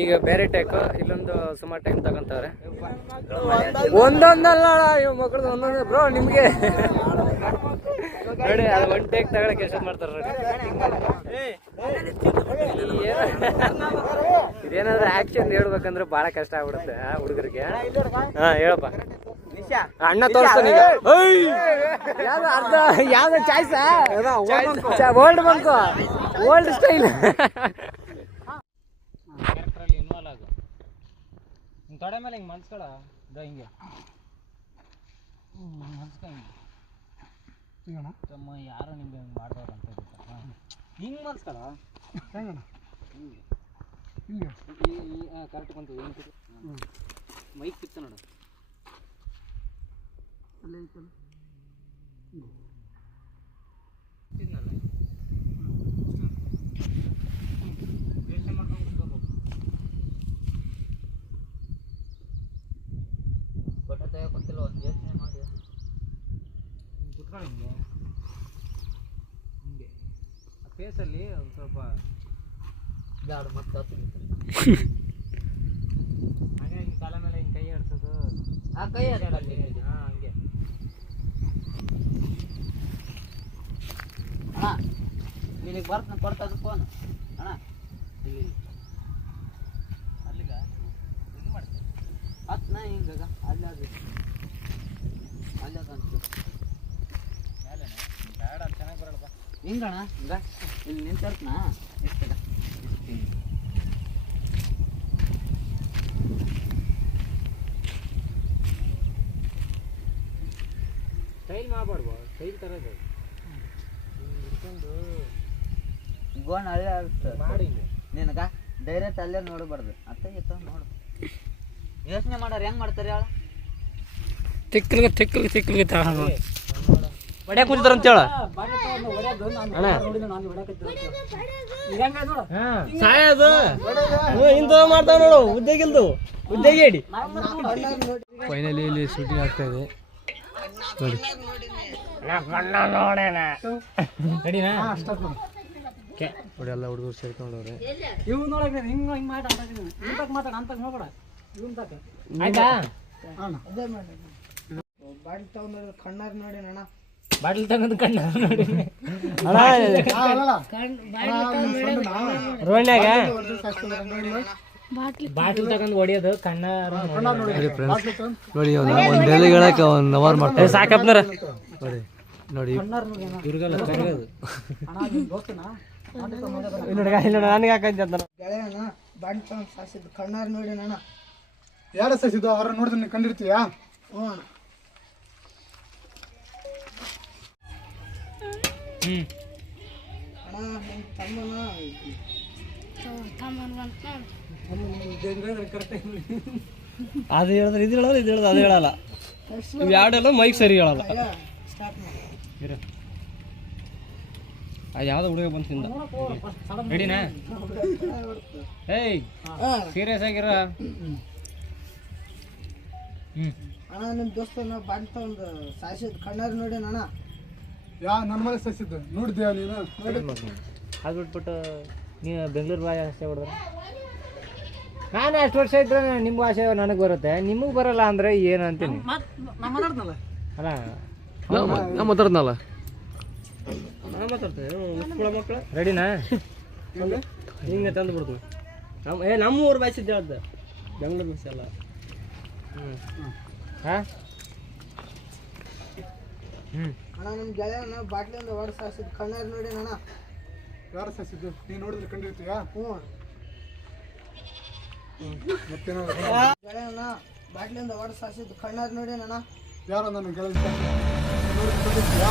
ಈಗ ಬೇರೆ ಟೇಕ್ ಇಲ್ಲೊಂದು ಸುಮಾರು ಟೈಮ್ ತಗೊಂತಾರೆ. ಒಂದೊಂದಲ್ಲ ಇವ್ ಮಕ್ಕಳದು ಒಂದೊಂದು ಬ್ರೋ ನಿಮ್ಗೆ ನೋಡಿ ಅದು ಒನ್ ಟೇಕ್ ತಗೊಳಕ್ಕೆ ಎಷ್ಟು ಮಾಡ್ತಾರೆ ನೋಡಿ. ಇದೇನಾದ್ರೂ ಆಕ್ಷನ್ ಹೇಳ್ಬೇಕಂದ್ರೆ ಬಹಳ ಕಷ್ಟ ಆಗ್ಬಿಡುತ್ತೆ ಹುಡುಗರಿಗೆ. ಹಾ ಹೇಳಪ್ಪ ಅಣ್ಣ ತೋರಿಸ್ತಾನೆ ಈಗ. ಯಾವ್ದು ಅರ್ಧ ಯಾವ್ದು ಚಾಯ್ಸ ಓಲ್ಡ್ ಬಂಕು ಓಲ್ಡ್ ಸ್ಟೈಲ್. ಕ್ಯಾರೆಕ್ಟ್ರಲ್ಲಿ ಇನ್ವಾಲ್ವ್ ಆಗು ಹಿಂಗೆ ತೊಡೆ ಮೇಲೆ ಹಿಂಗೆ ಮನ್ಸ್ಕೊಳ ಹಿಂಗೆ ತಮ್ಮ ಯಾರೋ ನಿಮ್ಗೆ ಹಿಂಗೆ ಮಾಡ್ದವ್ರು ಅಂತ ಹಿಂಗೆ ಮನ್ಸ್ಕೊಳ ಹಿಂಗೆ ಕರೆಕ್ಟ್ ಬಂತು ಮೈಕ್ ಸಿಕ್ತ ನೋಡು ಅಲ್ಲೇ ಐತಲ್ಲ ಗೊತ್ತಿಲ್ಲ ಒಂದು ಯೋಚನೆ ಮಾಡಿ ಕುತ್ಕೊಳ್ಳಿ ಹಿಂಗೆ ಹಿಂಗೆ ಆ ಫೇಸಲ್ಲಿ ಒಂದು ಸ್ವಲ್ಪ ಜಾಡು ಮತ್ತೆ ಹಾಗೆ ಹಿಂಗೆ ತಲೆ ಮೇಲೆ ಹಿಂಗೆ ಕೈ ಆಡ್ಸೋದು ಆ ಕೈ ಆಡೋದು ಹಾಂ ಹಂಗೆ. ಅಣ್ಣ ನಿನಗೆ ಬರ್ತಾನೆ ಕೊಡ್ತದ ಫೋನ್ ಅಣ್ಣ ಅಲ್ಲಿಗ ಹಿಂಗೆ ಮಾಡ್ತೀನಿ ಹತ್ತು ನಾ ಹಿಂಗಾಗ ಅಲ್ಲಾದ ಅಲ್ಲದ ಅಂತ ಬೇಡ ಚೆನ್ನಾಗಿ ಬರಲ್ಲಪ್ಪ ಹಿಂಗಣ್ಣ ಹಿಂಗ ಇಲ್ಲಿ ನಿಂತರ್ತ್ನಾ ಎಷ್ಟದ ಸ್ಟೈಲ್ ಮಾಡಬಾರ್ದು ಸ್ಟೈಲ್ ತರೋದು ಹಿಡ್ಕೊಂಡು ಗೋಣ ಅಲ್ಲೇ ಆಗುತ್ತೆ ಮಾಡಿ ನಿನಗ ಡೈರೆಕ್ಟ್ ಅಲ್ಲೇ ನೋಡಬಾರ್ದು ಅತ್ತ ನೋಡು ಯೋಚನೆ ಮಾಡೋರು ಹೆಂಗೆ ಮಾಡ್ತಾರೆ ಹೇಳ ತಿಕ್ಕಲ್ಗೆ ತಿಕ್ಕಲ್ಗೆ ತಿಕ್ಕಲ್ಗೆ ತಗೊಂಡು ಹೊಡ್ಯಾಕ ಕುಂತಾರ ಅಂತ ಹೇಳ ಸಾಯದು ಇಂಥ ಮಾಡ್ತಾವ ನೋಡು ಉದ್ದಗಿಲ್ದು ಉದ್ದಗಿ ಹೇಳಿ. ಫೈನಲಿ ಇಲ್ಲಿ ಶೂಟಿಂಗ್ ಆಗ್ತಾ ಇದೆ ನೋಡಿ ರೆಡಿನಾ ನೋಡಿ ಎಲ್ಲ ಹುಡುಗರು ಸೇರ್ಕೊಂಡವ್ರೆ. ಇವ್ ನೋಡಕ್ ಹಿಂಗ್ ಹಿಂಗ್ ಮಾತಾಡ ಅಂತ ನೋಡ ಆಯ್ತಾ ಬಾಟ್ಲಿ ತಗೊಂಡ್ ಕಣ್ಣಾರ್ ನೋಡಿ ಅಣ್ಣ ಬಾಟ್ಲಿ ತಗೊಂಡ್ ಕಣ್ಣಾರ್ ನೋಡಿ ರೋಡ್ನ್ಯಾಗ ಬಾಟ್ಲಿ ತಗೊಂಡ್ ಹೊಡಿಯೋದು ಕಣ್ಣಾರ ನೋಡಿ ಒಂದ್ ಎಲೆ ಹೇಳಕ್ಕೆ ಒಂದ್ ಅವರ್ ಮಾಡ್ತಾರೆ ಸಾಕಪ್ನಾರ ನೋಡಿ ನೋಡಿ ಇವ್ರಿಗೆಲ್ಲ ಕರೆಯೋದು ನನಗೆ ಹಾಕಂತ ಗೆಳೆಯನ ಬಾಟ್ಲಿ ತಗೊಂಡ್ ಸಾಸಿದ್ದು ಕಣ್ಣಾರ್ ನೋಡಿ ಅಣ್ಣ ಯಾರ ಸಸಿದ್ದು ಅವ್ರ ನೋಡಿದ್ರೆ ನೀವು ಕಂಡಿರ್ತೀಯಾ? ಹ್ಞೂ ಅಣ್ಣ ಅದು ಹೇಳಿದ್ರೆ ಇದು ಹೇಳೋದು ಇದು ಹೇಳೋದು ಅದು ಹೇಳಲ್ಲ ಇವು ಎರಡೆಲ್ಲ ಮೈಕ್ ಸರಿ ಹೇಳಲ್ಲ. ಯಾವ್ದು ಹುಡುಗ ಬಂತು ತಿಂದ ರೆಡಿನಾ? ಏಯ್ ಸೀರಿಯಸ್ ಆಗಿರ ಅಣ್ಣ ನಿಮ್ಮ ದೋಸ್ತನ ಬಾಟ್ಲಿ ತಗೊಂಡು ಸಾಯಿಸಿದ್ದು ಕಣ್ಣಾರು ನೋಡಿ ಅಣ್ಣ. ನನ್ನ ಮನೆ ಸಸಿದ್ದು ನೋಡಿದ್ಯಾ ನೀನು? ಅದು ಬಿಟ್ಬಿಟ್ಟು ನೀವು ಬೆಂಗಳೂರು ಭಾಷೆ ಆಸೆ ಹೊಡೆದ್ರೆ ನಾನು ಅಷ್ಟು ವರ್ಷ ಇದ್ರೆ ನಿಮ್ಮ ಭಾಷೆ ನನಗೆ ಬರುತ್ತೆ ನಿಮಗೆ ಬರಲ್ಲ ಅಂದರೆ ಏನು ಅಂತೀನಿ ಅಲ್ಲ ನಾ ಮಾತಾಡ್ನಲ್ಲ ಮಕ್ಕಳು ರೆಡಿನಾ? ಹಿಂಗೆ ತಂದು ಬಿಡ್ತೀನಿ ನಮ್ಮ ಊರು ಭಾಷೆ ಹೇಳ್ದೆ ಬೆಂಗಳೂರು ಭಾಷೆ ಅಲ್ಲ. ಹಾಂ ಅಣ್ಣ ನಿಮ್ಮ ಗೆಳೆಯನ ಬಾಟ್ಲಿಯಿಂದ ಹೊರ ಸಾಯಿಸಿದ್ದು ಕಣ್ಣಾರು ನೋಡಿ ಅಣ್ಣ. ಯಾರು ಸಾಯಿಸಿದ್ದು ನೀನು ನೋಡಿದ್ರೆ ಕಂಡಿರ್ತೀಯಾ? ಹ್ಞೂ ಗೆಳೆಯನ ಬಾಟ್ಲಿಯಿಂದ ಹೊರ ಸಾಯಿಸಿದ್ದು ಕಣ್ಣಾರು ನೋಡಿ ಅಣ್ಣ. ಯಾರು ನನ್ನ ಗೆಳೆಯ ನೋಡಿದ್ರೆ ಕಂಡಿರ್ತೀಯಾ?